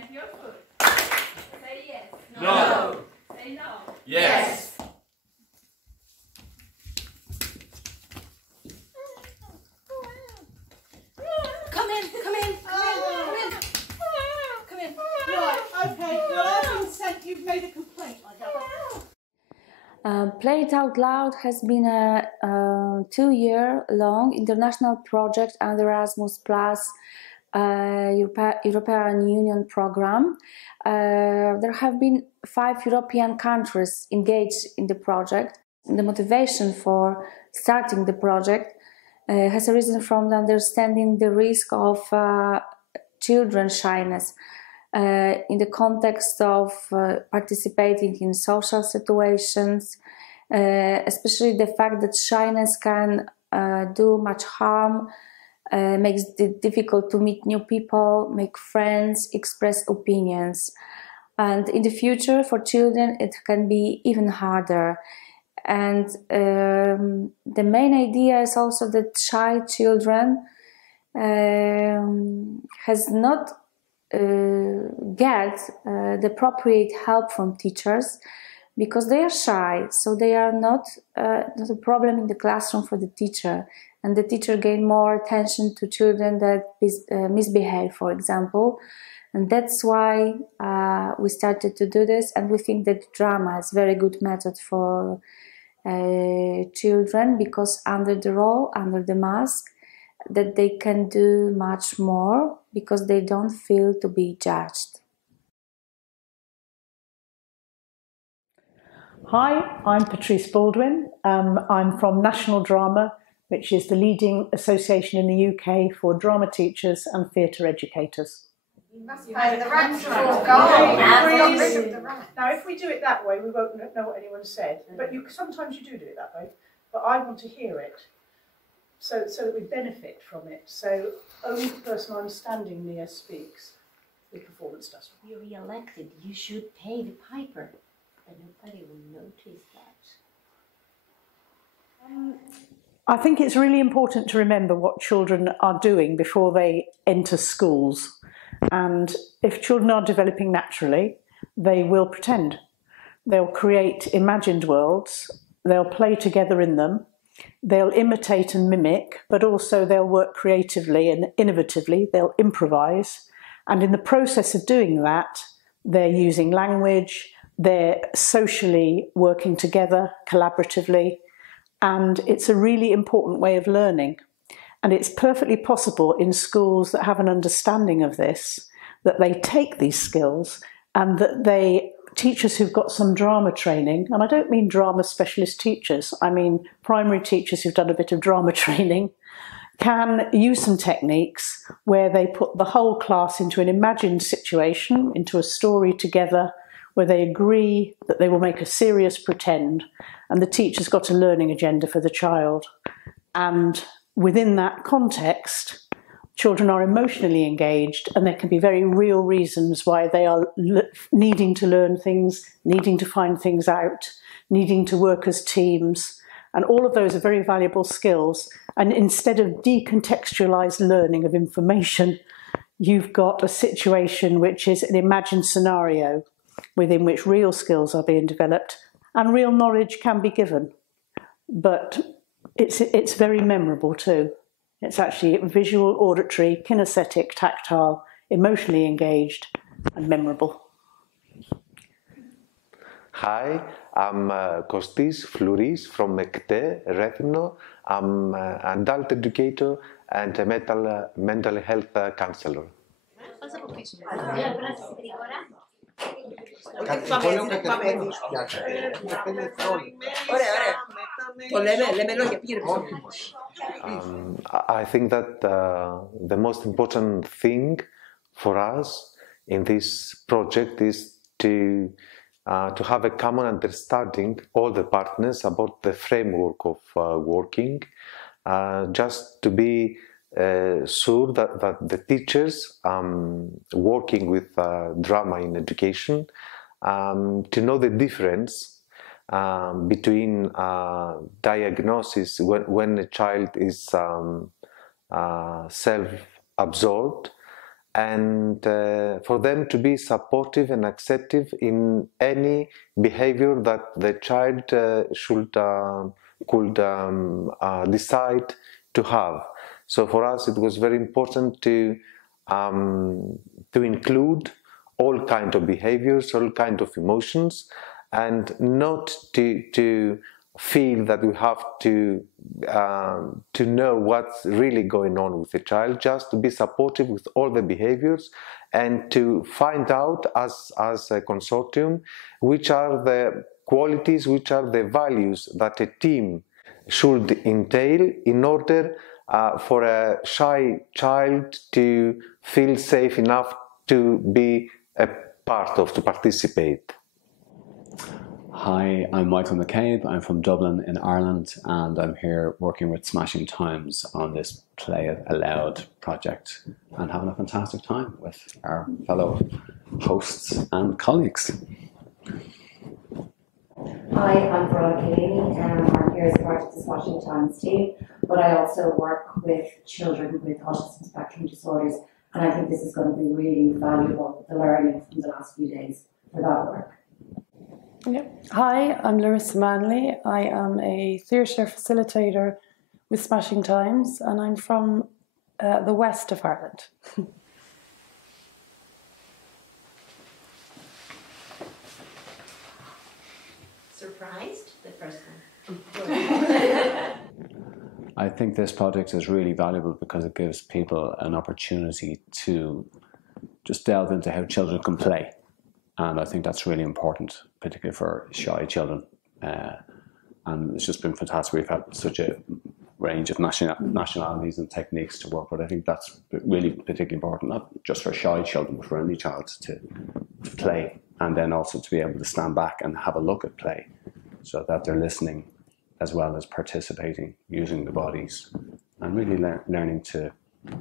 and your food. Say yes. No. No. Say no. Yes. Come in, come in, come in, come in. Come in. Right, okay, well, I've been sent, you've made a complaint, I gather. Play It Out Loud has been a 2-year-long international project under Erasmus Plus European Union program. There have been 5 European countries engaged in the project. The motivation for starting the project has arisen from the understanding the risk of children's shyness in the context of participating in social situations, especially the fact that shyness can do much harm, makes it difficult to meet new people, make friends, express opinions. And in the future, for children, it can be even harder. And the main idea is also that shy children has not get the appropriate help from teachers because they are shy, so they are not a problem in the classroom for the teacher, and the teacher gain more attention to children that misbehave, for example. And that's why we started to do this, and we think that drama is a very good method for children, because under the role, under the mask, that they can do much more because they don't feel to be judged. Hi, I'm Patrice Baldwin. I'm from National Drama, which is the leading association in the UK for drama teachers and theatre educators. You must pay the rats for go. Now, if we do it that way, we won't know what anyone said. But sometimes you do it that way. But I want to hear it, so that we benefit from it. So only the person I'm standing near speaks. The performance does. You're re-elected. You should pay the piper, but nobody will notice that. I think it's really important to remember what children are doing before they enter schools. And if children are developing naturally, they will pretend. They'll create imagined worlds, they'll play together in them, they'll imitate and mimic, but also they'll work creatively and innovatively, they'll improvise. And in the process of doing that, they're using language, they're socially working together, collaboratively, and it's a really important way of learning. And it's perfectly possible in schools that have an understanding of this, that they take these skills and that teachers who've got some drama training, and I don't mean drama specialist teachers, I mean primary teachers who've done a bit of drama training, can use some techniques where they put the whole class into an imagined situation, into a story together, where they agree that they will make a serious pretend, and the teacher's got a learning agenda for the child. And within that context, children are emotionally engaged, and there can be very real reasons why they are needing to learn things, needing to find things out, needing to work as teams. And all of those are very valuable skills. And instead of decontextualized learning of information, you've got a situation which is an imagined scenario within which real skills are being developed and real knowledge can be given. But it's very memorable too. It's actually visual, auditory, kinesthetic, tactile, emotionally engaged and memorable. Hi, I'm Konstantinos Flouris from ECTE, Rethymno. I'm an adult educator and a mental health counselor. I think that the most important thing for us in this project is to have a common understanding, all the partners, about the framework of working, just to be sure that the teachers working with drama in education to know the difference between diagnosis when a child is self-absorbed and for them to be supportive and acceptive in any behavior that the child could decide to have. So for us, it was very important to include all kinds of behaviors, all kinds of emotions, and not to feel that we have to know what's really going on with the child, just to be supportive with all the behaviors and to find out as a consortium which are the qualities, which are the values that a team should entail in order for a shy child to feel safe enough to be a part of, to participate. Hi, I'm Michael McCabe. I'm from Dublin in Ireland, and I'm here working with Smashing Times on this Play It Aloud project and having a fantastic time with our fellow hosts and colleagues. Hi, I'm Veronica Leaney, and I'm here as part of the Smashing Times team, but I also work with children with autism spectrum disorders, and I think this is going to be really valuable, the learning from the last few days for that work. Yep. Hi, I'm Larissa Manley. I am a theatre facilitator with Smashing Times, and I'm from the west of Ireland. Surprised? The first one. I think this project is really valuable because it gives people an opportunity to just delve into how children can play. And I think that's really important, particularly for shy children. And it's just been fantastic. We've had such a range of nationalities and techniques to work with. I think that's really particularly important, not just for shy children, but for any child to play. And then also to be able to stand back and have a look at play so that they're listening as well as participating, using the bodies, and really learning to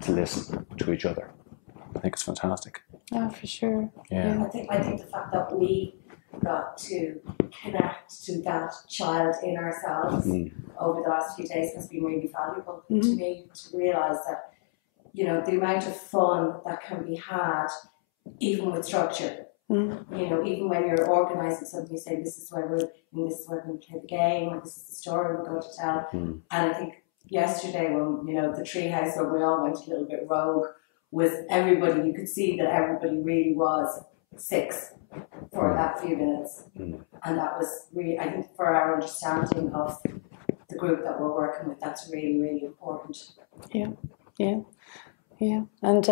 listen to each other. I think it's fantastic. Yeah, for sure. Yeah. I think the fact that we got to connect to that child in ourselves over the last few days has been really valuable to me, to realise that, you know, the amount of fun that can be had even with structure. You know, even when you're organising something, you say, this is where we're going to play the game, or this is the story we're going to tell. And I think yesterday when, you know, the treehouse, when we all went a little bit rogue, was everybody, you could see that everybody really was 6 for that few minutes. And that was really, I think, for our understanding of the group that we're working with, that's really, really important. Yeah. And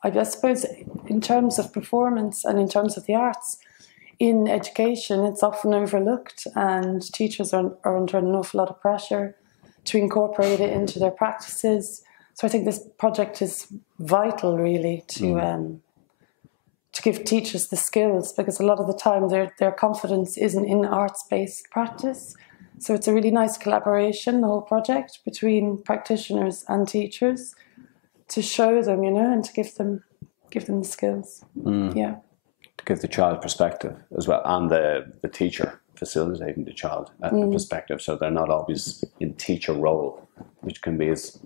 I suppose in terms of performance and in terms of the arts, in education, it's often overlooked, and teachers are under an awful lot of pressure to incorporate it into their practices. So I think this project is vital, really, to give teachers the skills, because a lot of the time their confidence isn't in arts-based practice. So it's a really nice collaboration, the whole project, between practitioners and teachers, to show them, you know, and to give them the skills. Yeah. To give the child perspective as well, and the teacher facilitating the child a perspective, so they're not always in teacher role, which can be as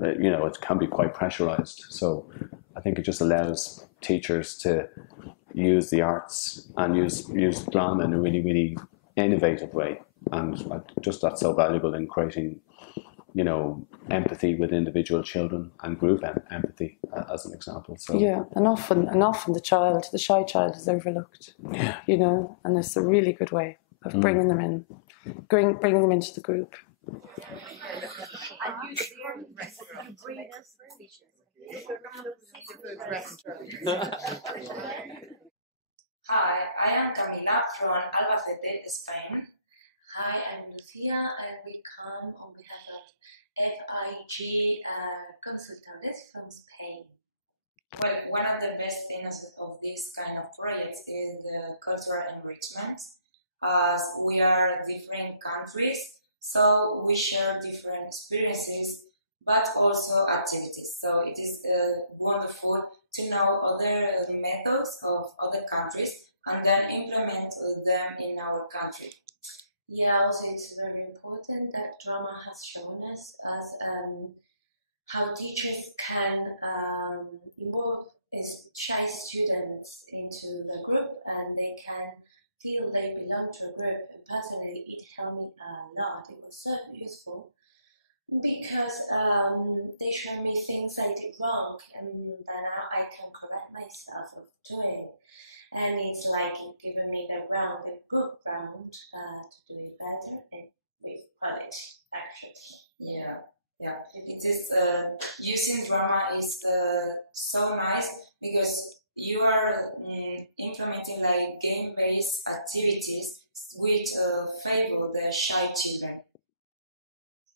you know, it can be quite pressurized. So I think it just allows teachers to use the arts and use drama in a really, really innovative way, and just that's so valuable in creating, you know, empathy with individual children and group empathy, as an example. So yeah, and often the shy child is overlooked. Yeah. You know, and it's a really good way of bringing them in, bringing them into the group. Hi, I am Kamila from Albacete, Spain. Hi, I'm Lucia, and we come on behalf of FIG Consultores from Spain. Well, one of the best things of this kind of projects is the cultural enrichment, as we are different countries, so we share different experiences, but also activities. So it is wonderful to know other methods of other countries and then implement them in our country. Yeah, also it's very important that drama has shown us as how teachers can involve shy students into the group, and they can feel they belong to a group. And personally, it helped me a lot. It was so useful because they showed me things I did wrong, and then now I can correct myself of doing. And it's like it given me the good ground to do it better and with quality, actually. Yeah. Yeah, it is using drama is so nice because you are implementing like game-based activities which favor the shy children.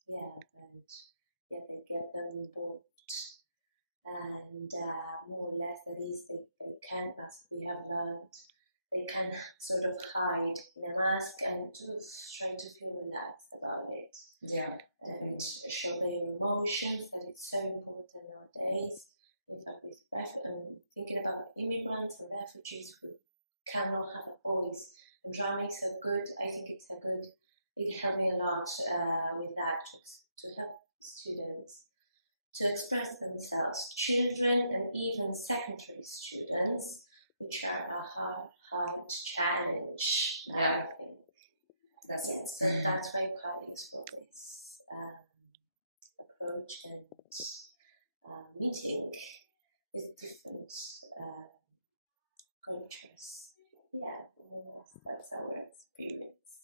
Yeah, and yeah, they get them involved, and more or less that is they can, as we have learned, they can sort of hide in a mask and just try to feel relaxed about it. Yeah. And show their emotions, that it's so important nowadays. In fact, with thinking about immigrants and refugees who cannot have a voice, and drama is I think it helped me a lot with that, to help students to express themselves, children and even secondary students, which are a hard challenge, yeah. I think. That's it. So that's why I'm quite useful this approach and meeting with different cultures. Yeah, that's our experience.